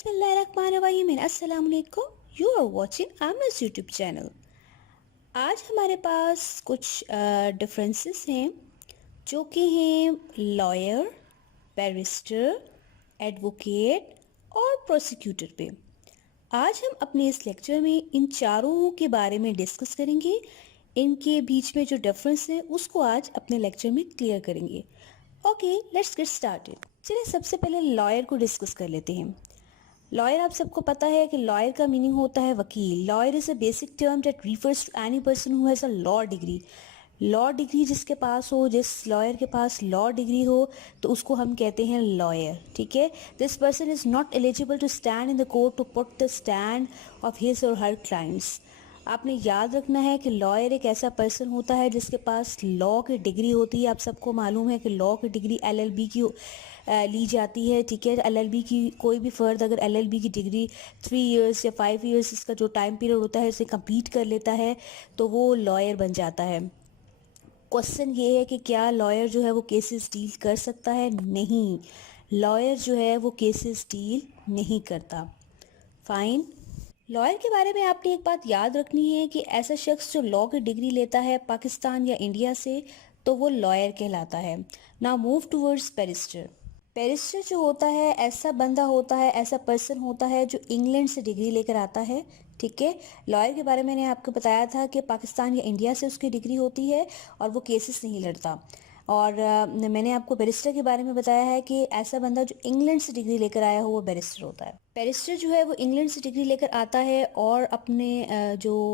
बिस्मिल्लाहिर्रहमानिर्रहीम, अस्सलाम वालेकुम। You are watching Aamna's YouTube channel. आज हमारे पास कुछ डिफरेंसेस हैं जो कि हैं लॉयर, बैरिस्टर, एडवोकेट और प्रोसिक्यूटर पे। आज हम अपने इस लेक्चर में इन चारों के बारे में डिस्कस करेंगे। इनके बीच में जो डिफरेंस है उसको आज अपने लेक्चर में क्लियर करेंगे। Okay, let's get started. चलिए सबसे पहले लॉयर को डिस्कस कर लेते हैं। लॉयर आप सबको पता है कि लॉयर का मीनिंग होता है वकील। Lawyer is a basic term that refers to any person who has a law degree. Law degree जिसके पास हो, जिस लॉयर के पास लॉ डिग्री हो, तो उसको हम कहते हैं लॉयर। ठीक है। This person is not eligible to stand in the court to put the stand of his और हर क्लाइंट्स। आपने याद रखना है कि लॉयर एक ऐसा पर्सन होता है जिसके पास लॉ की डिग्री होती है। आप सबको मालूम है कि लॉ की डिग्री एलएलबी की ली जाती है। ठीक है। एलएलबी की कोई भी फ़र्द अगर एलएलबी की डिग्री 3 इयर्स या 5 इयर्स इसका जो टाइम पीरियड होता है इसे कंप्लीट कर लेता है तो वो लॉयर बन जाता है। क्वेश्चन ये है कि क्या लॉयर जो है वो केसेस डील कर सकता है? नहीं, लॉयर जो है वो केसेस डील नहीं करता। फाइन। लॉयर के बारे में आपने एक बात याद रखनी है कि ऐसा शख्स जो लॉ की डिग्री लेता है पाकिस्तान या इंडिया से तो वो लॉयर कहलाता है। Now move towards barrister. Barrister जो होता है ऐसा बंदा होता है, ऐसा पर्सन होता है जो इंग्लैंड से डिग्री लेकर आता है। ठीक है। लॉयर के बारे में मैंने आपको बताया था कि पाकिस्तान या इंडिया से उसकी डिग्री होती है और वो केसेस नहीं लड़ता। और मैंने आपको बैरिस्टर के बारे में बताया है कि ऐसा बंदा जो इंग्लैंड से डिग्री लेकर आया हो वो बैरिस्टर होता है। बैरिस्टर जो है वो इंग्लैंड से डिग्री लेकर आता है और अपने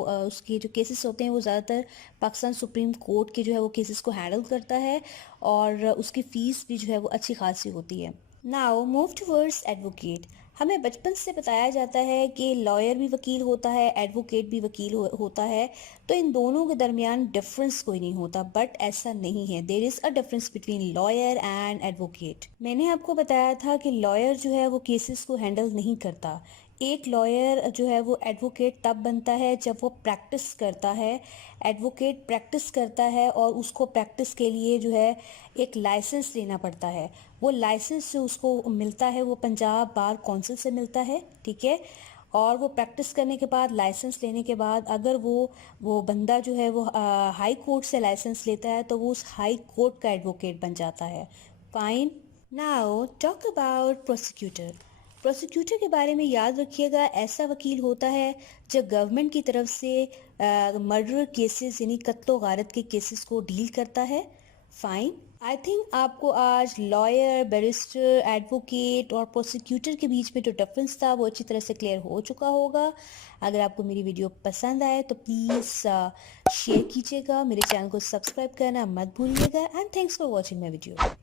उसके जो केसेस होते हैं वो ज़्यादातर पाकिस्तान सुप्रीम कोर्ट के जो है वो केसेस को हैंडल करता है और उसकी फ़ीस भी जो है वो अच्छी खासी होती है। Now move towards advocate. हमें बचपन से बताया जाता है कि लॉयर भी वकील होता है, एडवोकेट भी वकील होता है, तो इन दोनों के दरमियान डिफरेंस कोई नहीं होता। बट ऐसा नहीं है। There is a difference between lawyer and advocate. मैंने आपको बताया था कि लॉयर जो है वो केसेस को हैंडल नहीं करता। एक लॉयर जो है वो एडवोकेट तब बनता है जब वो प्रैक्टिस करता है। एडवोकेट प्रैक्टिस करता है और उसको प्रैक्टिस के लिए जो है एक लाइसेंस लेना पड़ता है। वो लाइसेंस जो उसको मिलता है वो पंजाब बार कौंसिल से मिलता है। ठीक है। और वो प्रैक्टिस करने के बाद, लाइसेंस लेने के बाद, अगर वो बंदा जो है वो हाई कोर्ट से लाइसेंस लेता है तो वो उस हाई कोर्ट का एडवोकेट बन जाता है। Fine. Now talk about prosecutor. Prosecutor के बारे में याद रखिएगा, ऐसा वकील होता है जो गवर्नमेंट की तरफ से मर्डर केसेस यानी कत्लो गारत के केसेस को डील करता है। फाइन। आई थिंक आपको आज लॉयर, बैरिस्टर, एडवोकेट और प्रोसिक्यूटर के बीच में जो डिफरेंस था वो अच्छी तरह से क्लियर हो चुका होगा। अगर आपको मेरी वीडियो पसंद आए तो प्लीज़ शेयर कीजिएगा, मेरे चैनल को सब्सक्राइब करना मत भूलिएगा। And thanks for watching my video.